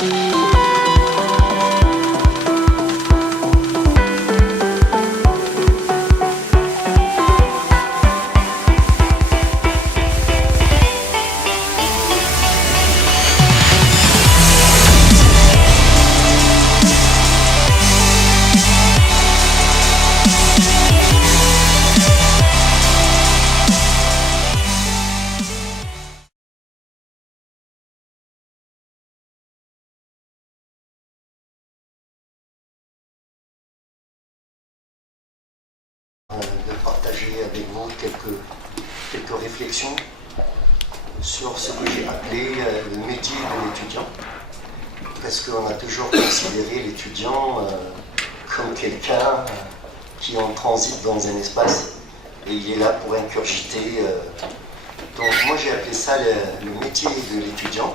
De partager avec vous quelques réflexions sur ce que j'ai appelé le métier de l'étudiant, parce qu'on a toujours considéré l'étudiant comme quelqu'un qui en transite dans un espace et il est là pour incurgiter. Donc moi j'ai appelé ça le métier de l'étudiant,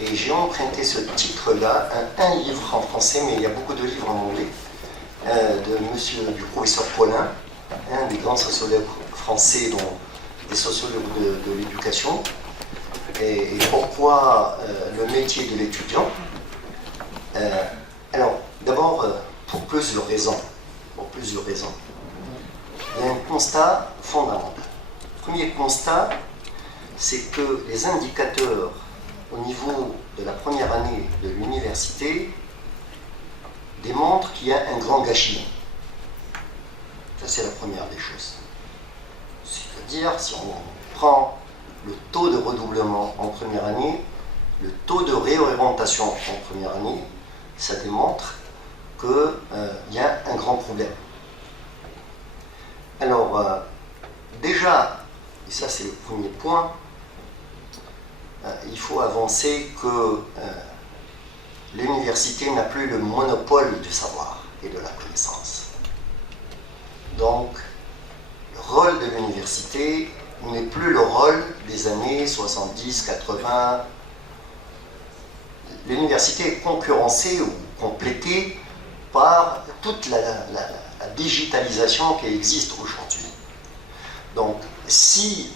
et j'ai emprunté ce titre-là, un livre en français, mais il y a beaucoup de livres en anglais, du professeur Paulin, un des grands sociologues français, dont des sociologues de l'éducation. Et pourquoi le métier de l'étudiant? Alors, d'abord, pour plusieurs raisons. Il y a un constat fondamental. Le premier constat, c'est que les indicateurs au niveau de la première année de l'université démontrent qu'il y a un grand gâchis. Ça, c'est la première des choses. C'est-à-dire, si on prend le taux de redoublement en première année, le taux de réorientation en première année, ça démontre qu'il y a un grand problème. Alors, déjà, et ça c'est le premier point, il faut avancer que l'université n'a plus le monopole du savoir et de la connaissance. Donc, le rôle de l'université n'est plus le rôle des années 70, 80. L'université est concurrencée ou complétée par toute la digitalisation qui existe aujourd'hui. Donc, si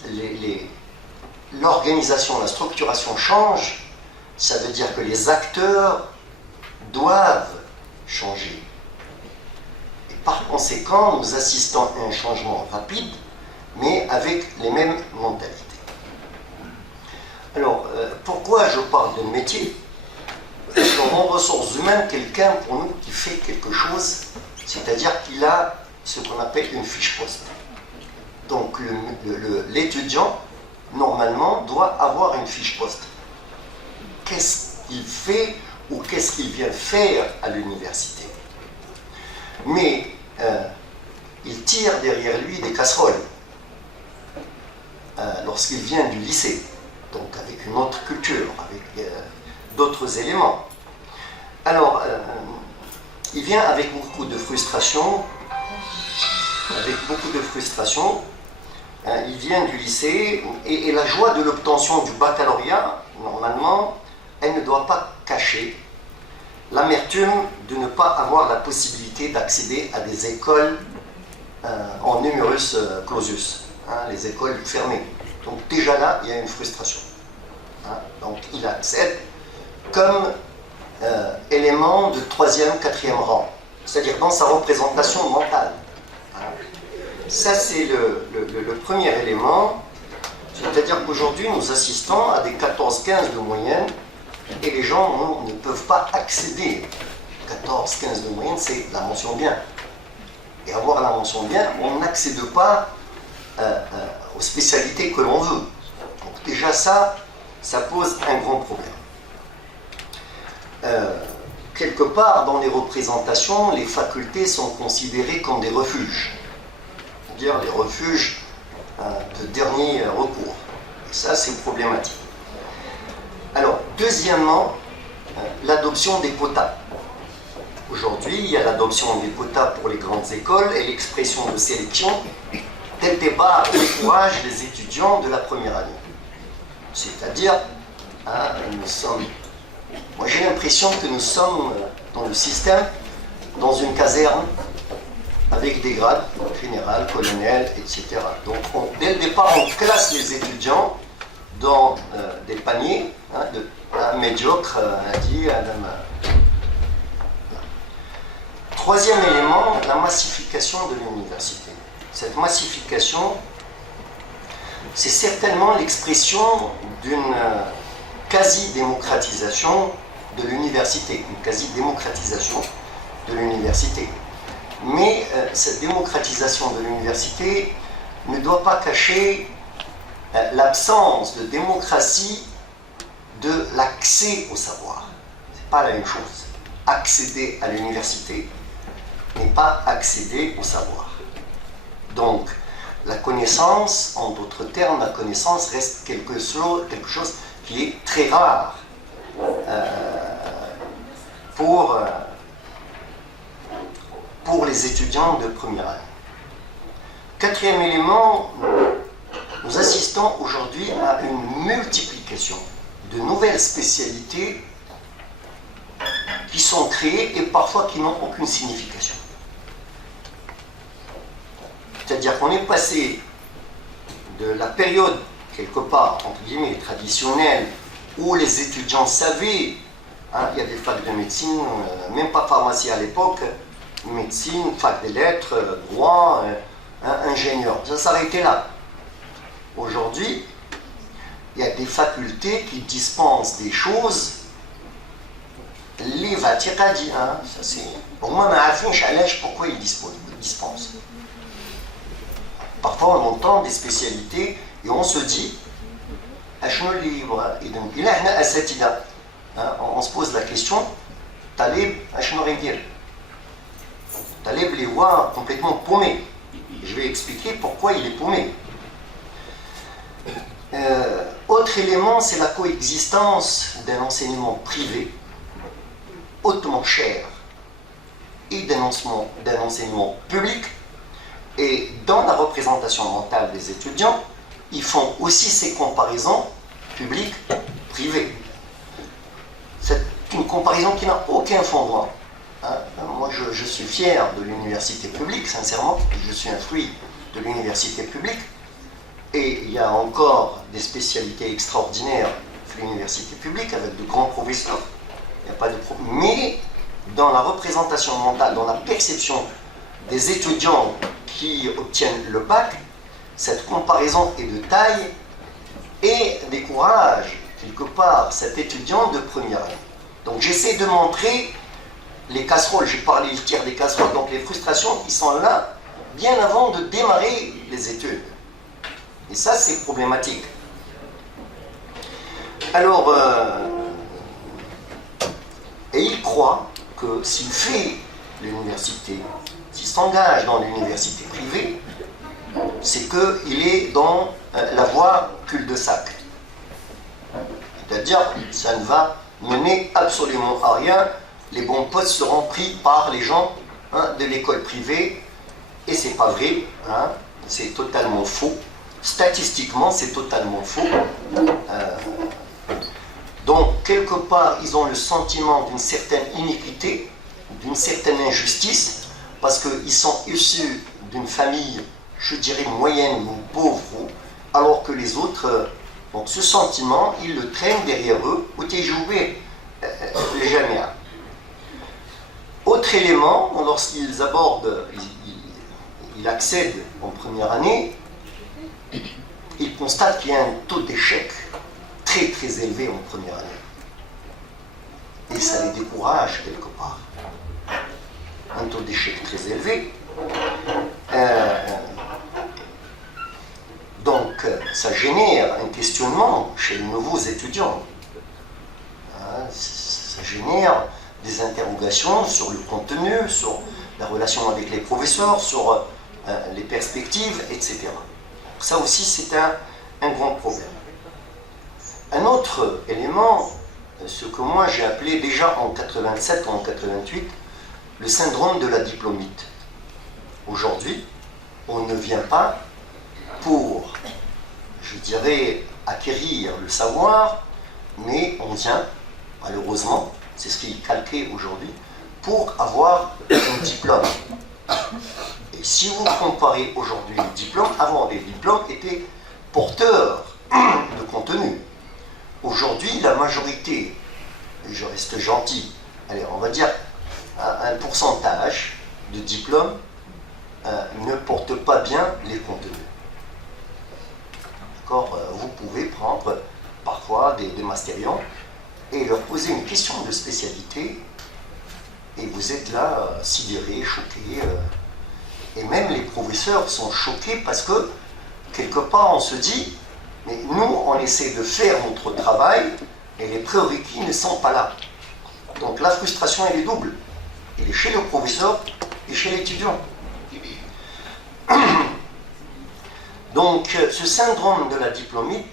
l'organisation, la structuration change, ça veut dire que les acteurs doivent changer. Par conséquent, nous assistons à un changement rapide, mais avec les mêmes mentalités. Alors, pourquoi je parle de métier? Parce qu'en ressources humaines, quelqu'un pour nous qui fait quelque chose, c'est-à-dire qu'il a ce qu'on appelle une fiche poste. Donc, l'étudiant, normalement, doit avoir une fiche poste. Qu'est-ce qu'il fait ou qu'est-ce qu'il vient faire à l'université? Mais il tire derrière lui des casseroles lorsqu'il vient du lycée, donc avec une autre culture, avec d'autres éléments. Alors, il vient avec beaucoup de frustration, il vient du lycée, et la joie de l'obtention du baccalauréat, normalement, elle ne doit pas cacher l'amertume de ne pas avoir la possibilité d'accéder à des écoles en numerus clausus, les écoles fermées. Donc déjà là, il y a une frustration. Donc il accède comme élément de 3e, 4e rang, c'est-à-dire dans sa représentation mentale. Ça, c'est le premier élément, c'est-à-dire qu'aujourd'hui, nous assistons à des 14-15 de moyenne, et les gens ne peuvent pas accéder. 14-15 de moyenne, c'est la mention bien. Et avoir la mention bien, on n'accède pas aux spécialités que l'on veut. Donc déjà ça pose un grand problème. Quelque part, dans les représentations, les facultés sont considérées comme des refuges. C'est-à-dire les refuges de dernier recours. Et ça, c'est problématique. Alors, deuxièmement, l'adoption des quotas. Aujourd'hui, il y a l'adoption des quotas pour les grandes écoles et l'expression de sélection. Tel débat décourage les étudiants de la première année. C'est-à-dire, nous sommes... Moi, j'ai l'impression que nous sommes dans le système, dans une caserne, avec des grades, général, colonel, etc. Donc, dès le départ, on classe les étudiants dans des paniers, médiocre, dit Adam. Troisième élément, la massification de l'université. Cette massification, c'est certainement l'expression d'une quasi-démocratisation de l'université, une quasi-démocratisation de l'université. Mais cette démocratisation de l'université ne doit pas cacher l'absence de démocratie de l'accès au savoir. Ce n'est pas la même chose. Accéder à l'université n'est pas accéder au savoir. Donc, la connaissance, en d'autres termes, la connaissance reste quelque chose qui est très rare pour les étudiants de première année. Quatrième élément, nous assistons aujourd'hui à une multiplication de nouvelles spécialités qui sont créées et parfois qui n'ont aucune signification. C'est-à-dire qu'on est passé de la période, quelque part, entre guillemets, traditionnelle, où les étudiants savaient, il y a des facs de médecine, même pas pharmacie à l'époque, médecine, fac des lettres, droit, ingénieur. Ça s'arrêtait là. Aujourd'hui, il y a des facultés qui dispensent des choses. Les vatiradi, ça c'est. Au moins, pourquoi ils dispensent. Parfois, on entend des spécialités et on se dit, et donc, on se pose la question, Talib, Talib les voit complètement paumés. Je vais expliquer pourquoi il est paumé. Autre élément, c'est la coexistence d'un enseignement privé hautement cher et d'un enseignement public. Et dans la représentation mentale des étudiants, ils font aussi ces comparaisons public-privé. C'est une comparaison qui n'a aucun fondement. Moi, je suis fier de l'université publique, sincèrement. Je suis un fruit de l'université publique. Et il y a encore des spécialités extraordinaires de l'université publique avec de grands professeurs. Il n'y a pas de problème. Mais dans la représentation mentale, dans la perception des étudiants qui obtiennent le bac, cette comparaison est de taille et décourage quelque part cet étudiant de première année. Donc j'essaie de montrer les casseroles, j'ai parlé le tiers des casseroles, donc les frustrations qui sont là bien avant de démarrer les études. Et ça, c'est problématique. Alors, et il croit que s'il fait l'université, s'il s'engage dans l'université privée, c'est qu'il est dans la voie cul-de-sac. C'est-à-dire, ça ne va mener absolument à rien. Les bons postes seront pris par les gens de l'école privée. Et c'est pas vrai, c'est totalement faux. Statistiquement, c'est totalement faux. Donc, quelque part, ils ont le sentiment d'une certaine iniquité, d'une certaine injustice, parce qu'ils sont issus d'une famille, je dirais, moyenne ou pauvre, alors que les autres, donc ce sentiment, ils le traînent derrière eux, ou t'es joué les jamia. Autre élément, lorsqu'ils abordent, ils accèdent en première année, ils constatent qu'il y a un taux d'échec très très élevé en première année. Et ça les décourage quelque part. Un taux d'échec très élevé. Donc ça génère un questionnement chez les nouveaux étudiants. Ça génère des interrogations sur le contenu, sur la relation avec les professeurs, sur les perspectives, etc. Ça aussi, c'est un grand problème. Un autre élément, ce que moi j'ai appelé déjà en 87 ou en 88, le syndrome de la diplômite. Aujourd'hui, on ne vient pas pour, je dirais, acquérir le savoir, mais on vient, malheureusement, c'est ce qui est calqué aujourd'hui, pour avoir un diplôme. Et si vous comparez aujourd'hui les diplômes, avant les diplômes étaient porteurs de contenu. aujourd'hui, la majorité, et je reste gentil, allez, on va dire un pourcentage de diplômes ne porte pas bien les contenus. D'accord, vous pouvez prendre parfois des mastérions et leur poser une question de spécialité et vous êtes là sidérés, choqués. Et même les professeurs sont choqués parce que quelque part on se dit mais nous on essaie de faire notre travail et les prérequis ne sont pas là. Donc la frustration elle est double. Elle est chez le professeur et chez l'étudiant. Donc ce syndrome de la diplômite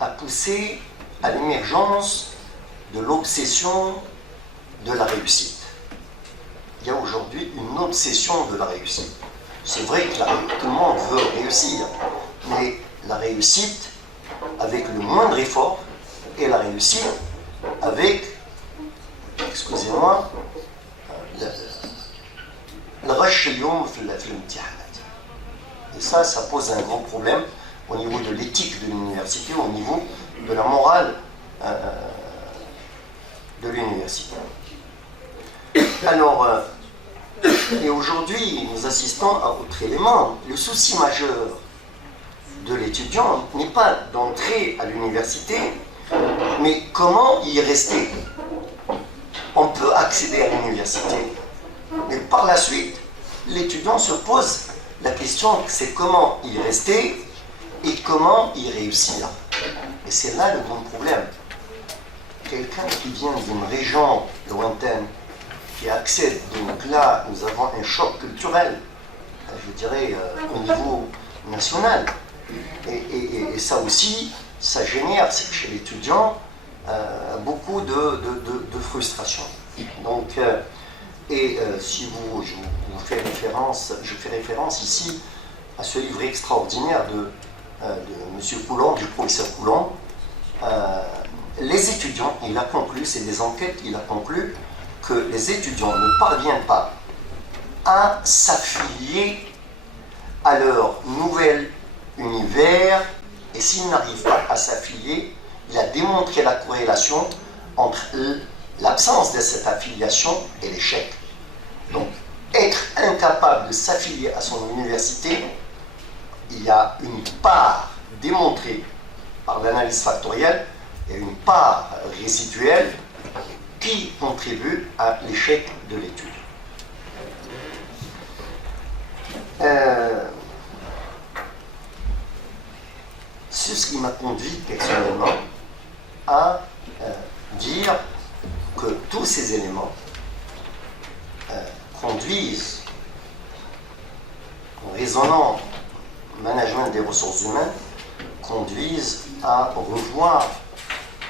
a poussé à l'émergence de l'obsession de la réussite. Il y a aujourd'hui une obsession de la réussite. C'est vrai que tout le monde veut réussir, mais la réussite avec le moindre effort et la réussite avec, excusez-moi, le rush اليوم في الامتحانات. Et ça pose un grand problème au niveau de l'éthique de l'université, au niveau de la morale de l'université. Alors, et aujourd'hui, nous assistons à autre élément. Le souci majeur de l'étudiant n'est pas d'entrer à l'université, mais comment y rester. On peut accéder à l'université, mais par la suite, l'étudiant se pose la question, c'est comment y rester et comment y réussir. Et c'est là le bon problème. Quelqu'un qui vient d'une région lointaine, qui accède, donc là, nous avons un choc culturel, je dirais, au niveau national. Et ça aussi, ça génère chez l'étudiant beaucoup de frustration. Donc, si je fais référence ici à ce livre extraordinaire de M. Coulon, du professeur Coulon. Les étudiants, il a conclu, c'est des enquêtes, il a conclu que les étudiants ne parviennent pas à s'affilier à leur nouvel univers, et s'ils n'arrivent pas à s'affilier, il a démontré la corrélation entre l'absence de cette affiliation et l'échec. Donc, être incapable de s'affilier à son université, il y a une part démontrée par l'analyse factorielle, il y a une part résiduelle qui contribue à l'échec de l'étude. C'est ce qui m'a conduit personnellement à dire que tous ces éléments conduisent, en raisonnant management des ressources humaines, conduisent à revoir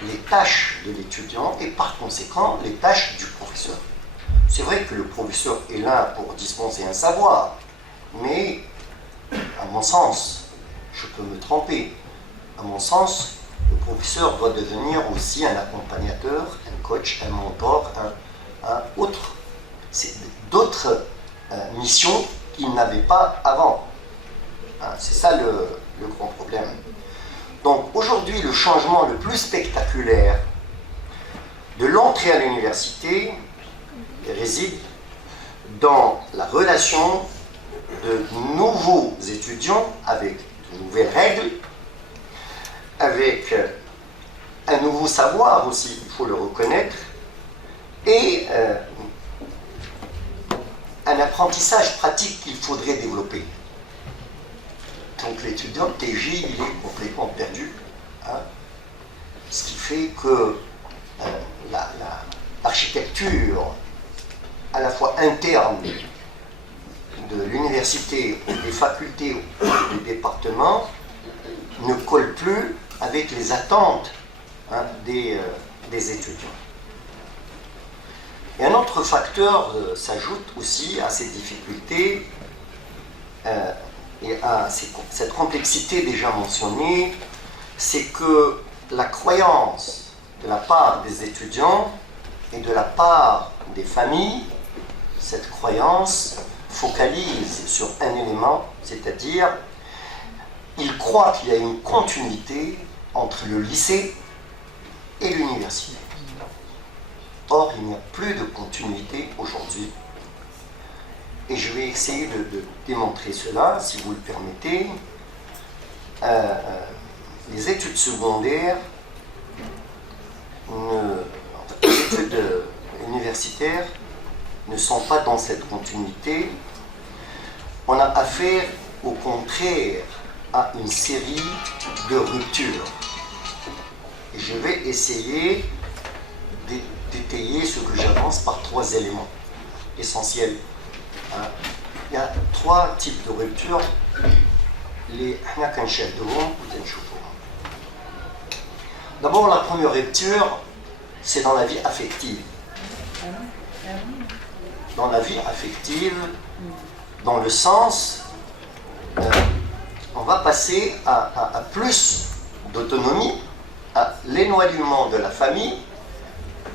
les tâches de l'étudiant et par conséquent les tâches du professeur. C'est vrai que le professeur est là pour dispenser un savoir, mais à mon sens, je peux me tromper, à mon sens, le professeur doit devenir aussi un accompagnateur, un coach, un mentor, d'autres missions qu'il n'avait pas avant. C'est ça le grand problème. Donc aujourd'hui, le changement le plus spectaculaire de l'entrée à l'université réside dans la relation de nouveaux étudiants avec de nouvelles règles, avec un nouveau savoir aussi, il faut le reconnaître, et un apprentissage pratique qu'il faudrait développer. Donc l'étudiant TJ, il est complètement perdu. Ce qui fait que l'architecture, à la fois interne de l'université, des facultés ou des départements, ne colle plus avec les attentes des étudiants. Et un autre facteur s'ajoute aussi à ces difficultés et à cette complexité déjà mentionnée, c'est que la croyance de la part des étudiants et de la part des familles, cette croyance focalise sur un élément, c'est-à-dire ils croient qu'il y a une continuité entre le lycée et l'université. Or, il n'y a plus de continuité aujourd'hui. Et je vais essayer de démontrer cela, si vous le permettez. Les études secondaires, les études universitaires ne sont pas dans cette continuité. On a affaire, au contraire, à une série de ruptures. Et je vais essayer d'étayer ce que j'avance par 3 éléments essentiels. Il y a 3 types de ruptures. D'abord, la première rupture, c'est dans la vie affective. Dans la vie affective, dans le sens, on va passer à plus d'autonomie, à l'éloignement de la famille,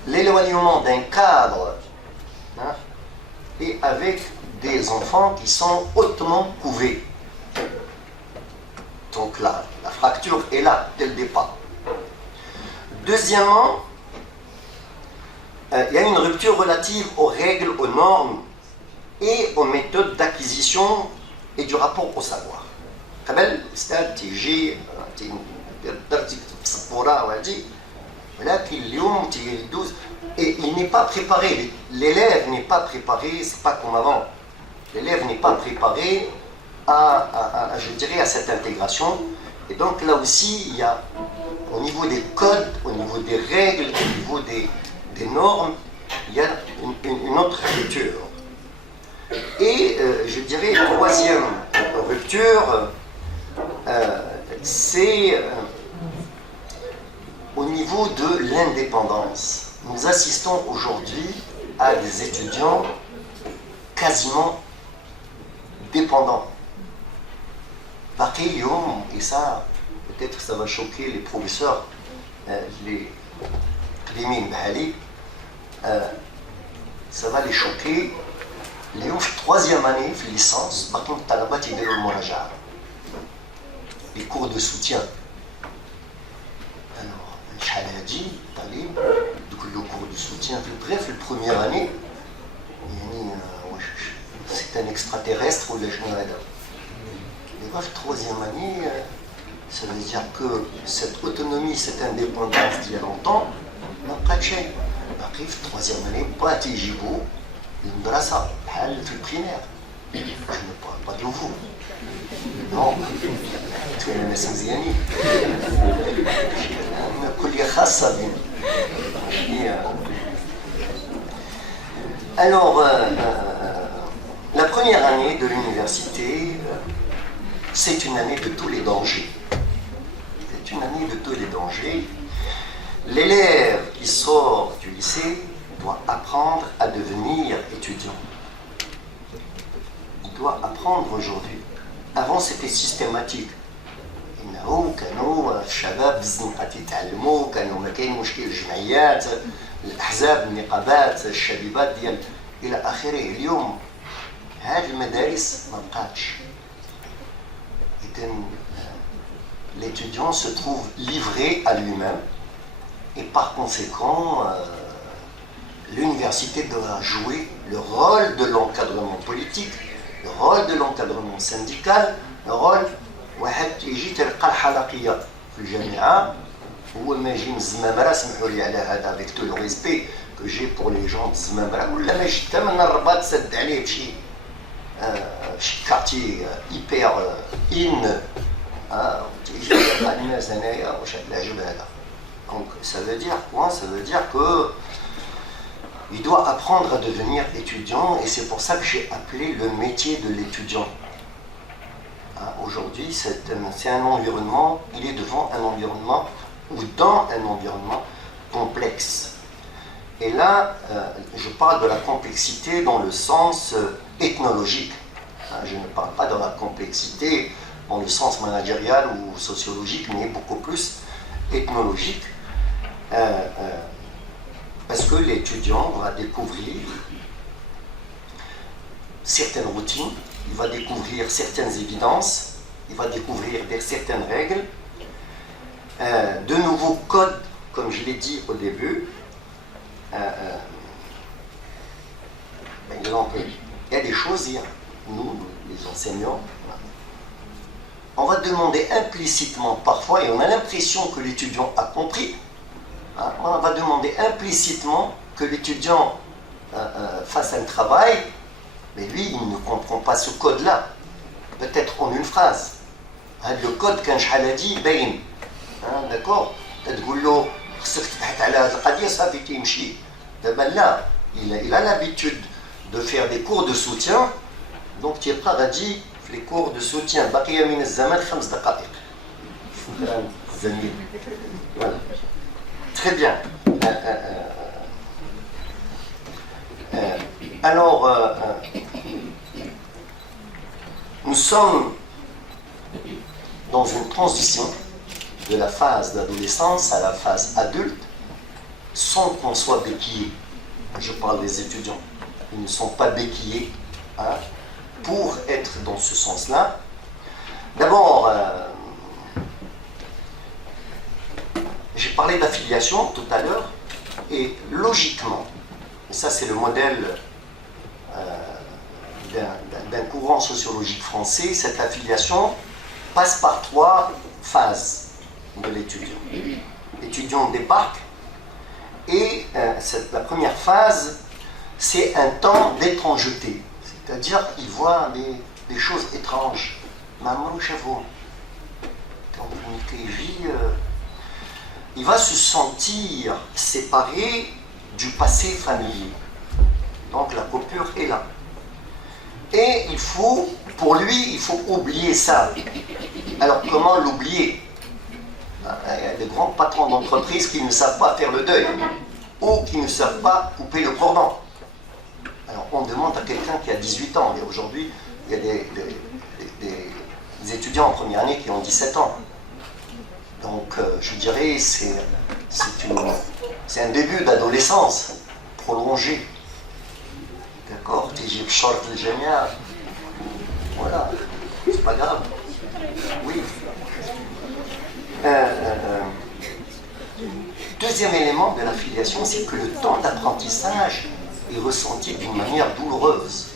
l'éloignement d'un cadre, et avec des enfants qui sont hautement couvés. Donc là, la fracture est là, dès le départ. Deuxièmement, il y a une rupture relative aux règles, aux normes et aux méthodes d'acquisition et du rapport au savoir. قبل الأستاذ تيجي درتي تصبورة وهادي ولكن اليوم تيدوز et il n'est pas préparé, l'élève n'est pas préparé, c'est pas comme avant. L'élève n'est pas préparé je dirais, à cette intégration. Et donc là aussi, il y a, au niveau des codes, au niveau des règles, au niveau des normes, il y a une autre rupture. Et je dirais, troisième rupture, c'est au niveau de l'indépendance. Nous assistons aujourd'hui à des étudiants quasiment dépendants. Et ça, peut-être ça va choquer les professeurs, les ça va les choquer. Les 3e année, licence, par contre, les cours de soutien. Alors, le cours de soutien, bref, la première année, c'est un extraterrestre ou le Et bref, 3e année, ça veut dire que cette autonomie, cette indépendance d'il y a longtemps, n'a pas de chèque. Arrive 3e année, pas à Tijibou, une drassa, le primaire. Je ne parle pas de vous. Non, tu es un Messouziani. Alors, la première année de l'université, c'est une année de tous les dangers. C'est une année de tous les dangers. L'élève qui sort du lycée doit apprendre à devenir étudiant. Il doit apprendre aujourd'hui. Avant, c'était systématique. كانوا الشباب الزنقات يتعلموا كانوا ما كاين مشكل الجمعيات الاحزاب النقابات الشبيبات ديال الى اخره. اليوم هذه المدارس ما بقاتش. L'étudiant se trouve livré à lui-même et par conséquent l'université doit jouer le rôle de l'encadrement politique, le rôle de l'encadrement syndical, le rôle واحد يجي تلقى الحلقيه في الجامعه هو ما يجي من الزمامره. سمحوا لي على هذا avec tout le respect que j'ai pour les gens de الزمامره ولا ما يجي حتى من الرباط سد عليه بشي كارتي ايبر ان تيجي تلقى الناس هنايا واش هاد العجب هذا. Donc ça veut dire quoi? Ça veut dire que il doit apprendre à devenir étudiant et c'est pour ça que j'ai appelé le métier de l'étudiant. Aujourd'hui, c'est un environnement, il est devant un environnement ou dans un environnement complexe. Et là, je parle de la complexité dans le sens ethnologique. Je ne parle pas de la complexité dans le sens managérial ou sociologique, mais beaucoup plus ethnologique. Parce que l'étudiant va découvrir certaines routines, il va découvrir certaines évidences, il va découvrir certaines règles, de nouveaux codes comme je l'ai dit au début, il y a des choses, nous, les enseignants, on va demander implicitement parfois, et on a l'impression que l'étudiant a compris, on va demander implicitement que l'étudiant fasse un travail, mais lui, il ne comprend pas ce code-là. Peut-être en une phrase. Le code, quand je l'ai dit, bain. D'accord? Il a l'habitude de faire des cours de soutien, donc tu es prêt à dire les cours de soutien. Voilà. Très bien. Alors, nous sommes dans une transition de la phase d'adolescence à la phase adulte, sans qu'on soit béquillés. Je parle des étudiants. Ils ne sont pas béquillés pour être dans ce sens-là. D'abord, j'ai parlé d'affiliation tout à l'heure, et logiquement, et ça c'est le modèle d'un courant sociologique français, cette affiliation passe par 3 phases de l'étudiant. L'étudiant débarque, et la première phase, c'est un temps d'étrangeté. C'est-à-dire, il voit des choses étranges. Il va se sentir séparé du passé familier. Donc la coupure est là. Et pour lui, il faut oublier ça. Alors comment l'oublier? Il y a des grands patrons d'entreprise qui ne savent pas faire le deuil, ou qui ne savent pas couper le cordon. Alors on demande à quelqu'un qui a 18 ans, et aujourd'hui, il y a des étudiants en première année qui ont 17 ans. Donc je dirais c'est un début d'adolescence prolongé. D'accord? T'es short le génial. Voilà, c'est pas grave. Oui. Deuxième élément de l'affiliation, c'est que le temps d'apprentissage est ressenti d'une manière douloureuse.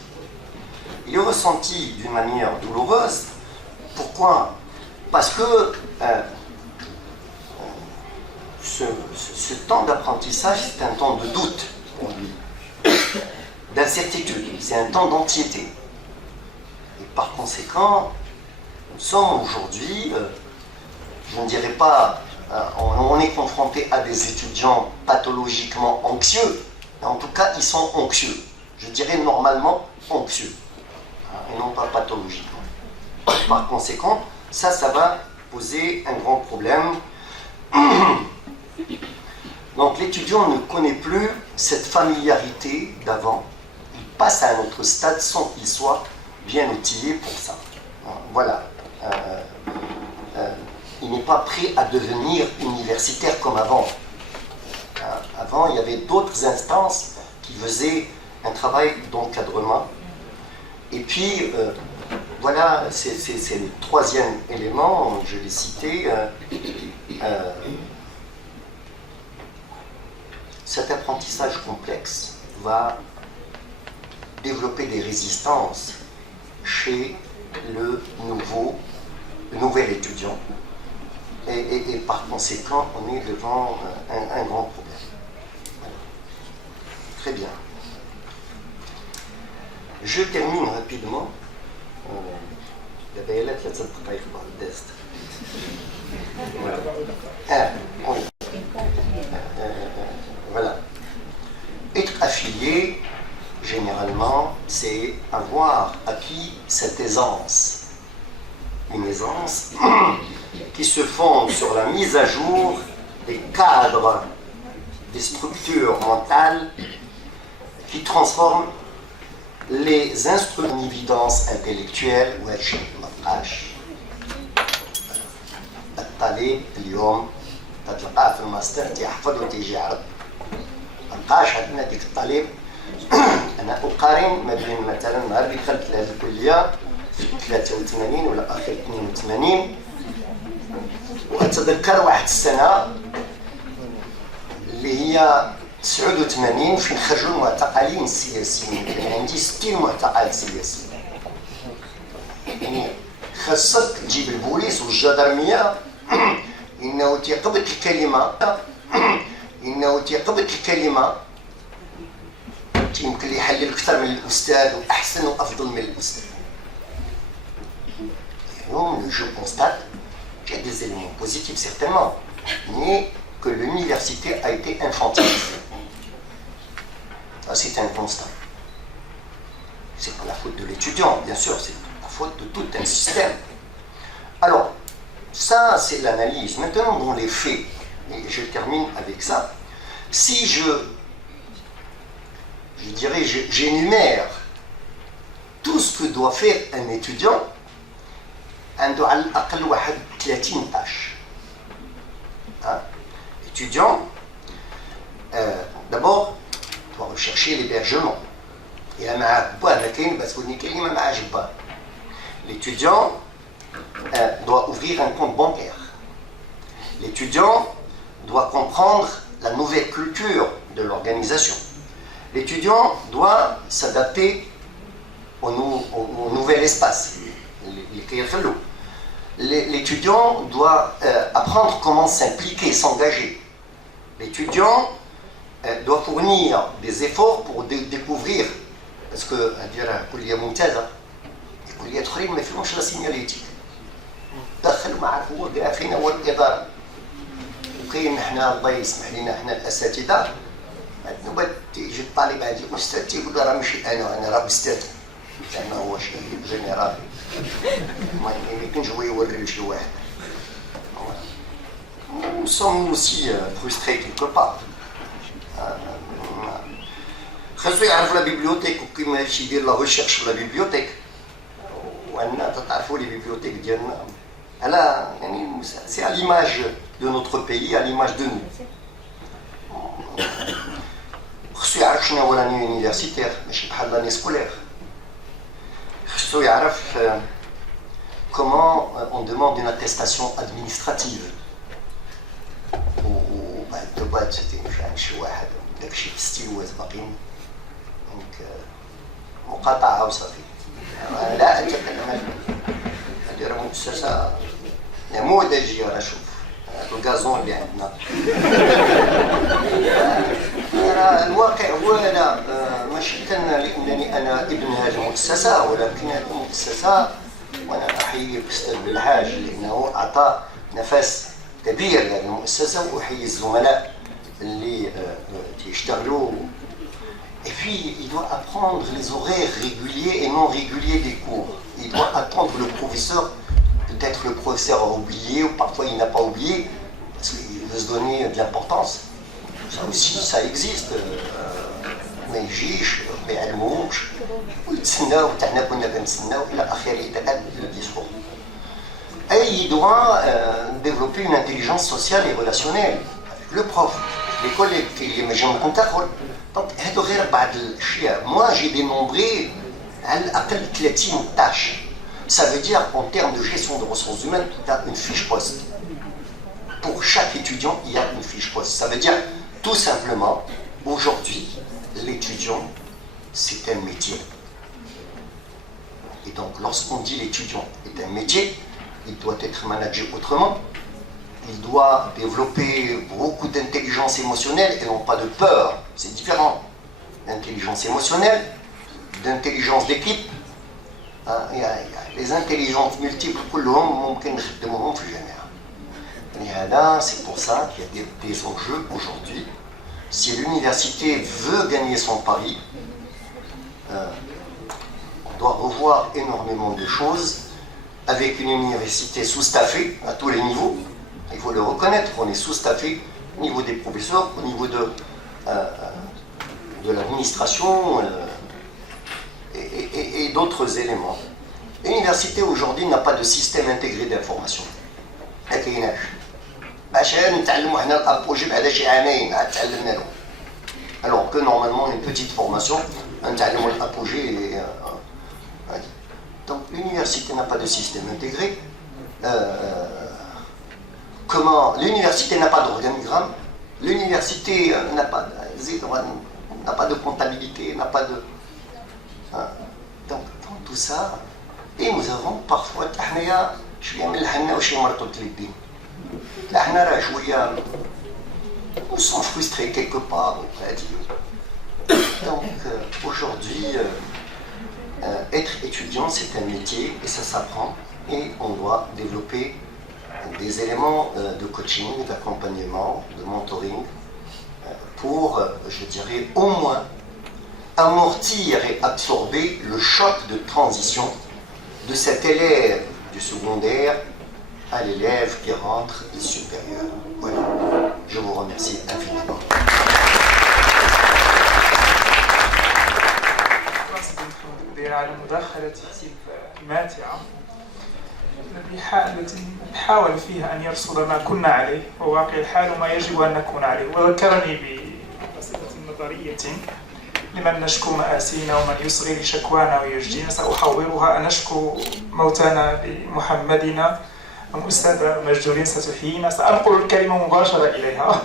Il est ressenti d'une manière douloureuse. Pourquoi? Parce que ce temps d'apprentissage, c'est un temps de doute pour lui, d'incertitude, c'est un temps d'anxiété. Et par conséquent, nous sommes aujourd'hui, je ne dirais pas, on est confronté à des étudiants pathologiquement anxieux, mais en tout cas, ils sont anxieux. Je dirais normalement anxieux, et non pas pathologiquement. Par conséquent, ça va poser un grand problème. Donc l'étudiant ne connaît plus cette familiarité d'avant. Il passe à un autre stade sans qu'il soit bien outillé pour ça. Voilà. Il n'est pas prêt à devenir universitaire comme avant. Avant, il y avait d'autres instances qui faisaient un travail d'encadrement. Et puis, voilà, c'est le troisième élément, je l'ai cité. Cet apprentissage complexe va développer des résistances chez le nouvel étudiant. Et par conséquent, on est devant un grand problème. Voilà. Très bien. Je termine rapidement. Voilà. Être affilié, généralement, c'est avoir acquis cette aisance. Une aisance qui se fonde sur la mise à jour des cadres, des structures mentales qui transforment les instruments d'évidence intellectuelle ou الطالب اليوم تتلقاه في الماستر تيحفظ وتيجي يعرض مابقاش عندنا ديك الطالب انا اقارن ما بين مثلا نهار اللي دخلت لهذه الكليه في 83 ولا اخر 82 واتذكر واحد السنه اللي هي 89 فين خرجوا المعتقلين السياسيين. كان عندي 60 معتقل سياسي. يعني خاصك تجيب البوليس والجدرميه انه تيقبل الكلمه يمكن يحلل اكثر من الاستاذ واحسن وافضل من الاستاذ. اليوم je constate qu'il y a des éléments positifs certainement, mais que l'université a été infantilisée. C'est un constat. C'est pas la faute de l'étudiant, bien sûr, c'est la faute de tout un système. Alors, ça c'est l'analyse. Maintenant, dans les faits, et je termine avec ça, si j'énumère tout ce que doit faire un étudiant, عنده على الأقل 30 tâches. Étudiant, d'abord, doit rechercher l'hébergement. إلا ما عاد با ما كاين بس كوني كاين ما معاش با. L'étudiant doit ouvrir un compte bancaire. L'étudiant doit comprendre la nouvelle culture de l'organisation. L'étudiant doit s'adapter au nouvel espace. L'étudiant doit apprendre comment s'impliquer, s'engager. L'étudiant doit fournir des efforts pour découvrir, parce que كلية ممتازة كليات أخرين ما فيهمش لا سينياليتيك دخل معك هو كاع فينا هو الإدارة وكاين حنا الله يسمح لنا حنا الأساتذة نوبة تيجي الطالب عندي أستاذ تيقول راه ماشي أنا راه أستاذ لأنه هو شي جينيرال ما يمكنش هو يوري لشي واحد. Nous sommes aussi frustrés quelque part. خاصو يعرف لا بيبليوتيك وكيما يمشي يدير لا ريشيرش في لا بيبليوتيك وعندنا تعرفوا لي بيبليوتيك ديالنا على يعني سي على ليماج دو نوتر بيي على ليماج دو نو. خاصو يعرف شنو هو لاني يونيفرسيتير ماشي بحال لاني سكولير. خاصو يعرف comment on demande une attestation administrative. وبعد بعد تيمشي شي واحد داكشي في ستيلوات باقيين دونك مقاطعه وصافي. لا اتكلم ندير مؤسسه نموذجيه. راه شوف الغازون اللي عندنا راه الواقع هو لا ماشي لانني انا ابن هذه المؤسسه ولكن هذه المؤسسه وانا احيي الاستاذ بالحاج لانه اعطى نفس كبير لهذه المؤسسه واحيي الزملاء اللي يشتغلوا. Et puis, il doit apprendre les horaires réguliers et non réguliers des cours. Il doit attendre le professeur. Peut-être le professeur a oublié ou parfois il n'a pas oublié parce qu'il veut se donner de l'importance. Ça aussi, ça existe. ما يجيش ما يعلموش ويتسناو حنا كنا كنتسناو الى اخره هذا الديسكور. Et il doit développer une intelligence sociale et relationnelle avec le prof, les collègues اللي ما جاو كونتاكل. Donc هادو غير بعض الاشياء. Moi j'ai dénombré على الاقل 30 tâches. Ça veut dire qu'en termes de gestion de ressources humaines, il y a une fiche poste. Pour chaque étudiant, il y a une fiche poste. Ça veut dire tout simplement, aujourd'hui, l'étudiant, c'est un métier. Et donc, lorsqu'on dit l'étudiant est un métier, il doit être managé autrement. Il doit développer beaucoup d'intelligence émotionnelle et non pas de peur. C'est différent. D'intelligence émotionnelle, d'intelligence d'équipe. Les intelligences multiples, كلهم ممكن نخدموهم في الجامعة. لهذا c'est pour ça qu'il y a des enjeux aujourd'hui. Si l'université veut gagner son pari, on doit revoir énormément de choses avec une université sous-staffée à tous les niveaux. Il faut le reconnaître, on est sous-staffé au niveau des professeurs, au niveau de l'administration et d'autres éléments. L'université aujourd'hui n'a pas de système intégré d'information. ما كايناش. باش نتعلموا حنا الابوجي بعد شي عامين عاد تعلمنا له. Alors que normalement une petite formation نتعلموا الابوجي. Donc l'université n'a pas de système intégré. Comment l'université n'a pas d'organigramme. L'université n'a pas de comptabilité, n'a pas de... hein. Donc, dans tout ça, et nous avons parfois... Nous sommes frustrés quelque part, on pourrait dire. Donc, aujourd'hui, être étudiant, c'est un métier et ça s'apprend. Et on doit développer des éléments de coaching, d'accompagnement, de mentoring pour, je dirais, au moins amortir et absorber le choc de transition de cet élève du secondaire à l'élève qui rentre du supérieur. Voilà. Je vous remercie infiniment. التي حاول فيها أن يرصد ما كنا عليه وواقع الحال وما يجب أن نكون عليه، وذكرني بقصيدة نظرية لمن نشكو مآسينا ومن يصغي لشكوانا ويجدينا سأحورها: أنشكو موتانا بمحمدنا أم أستاذ مجدورين ستحيينا. سأنقل الكلمة مباشرة إليها.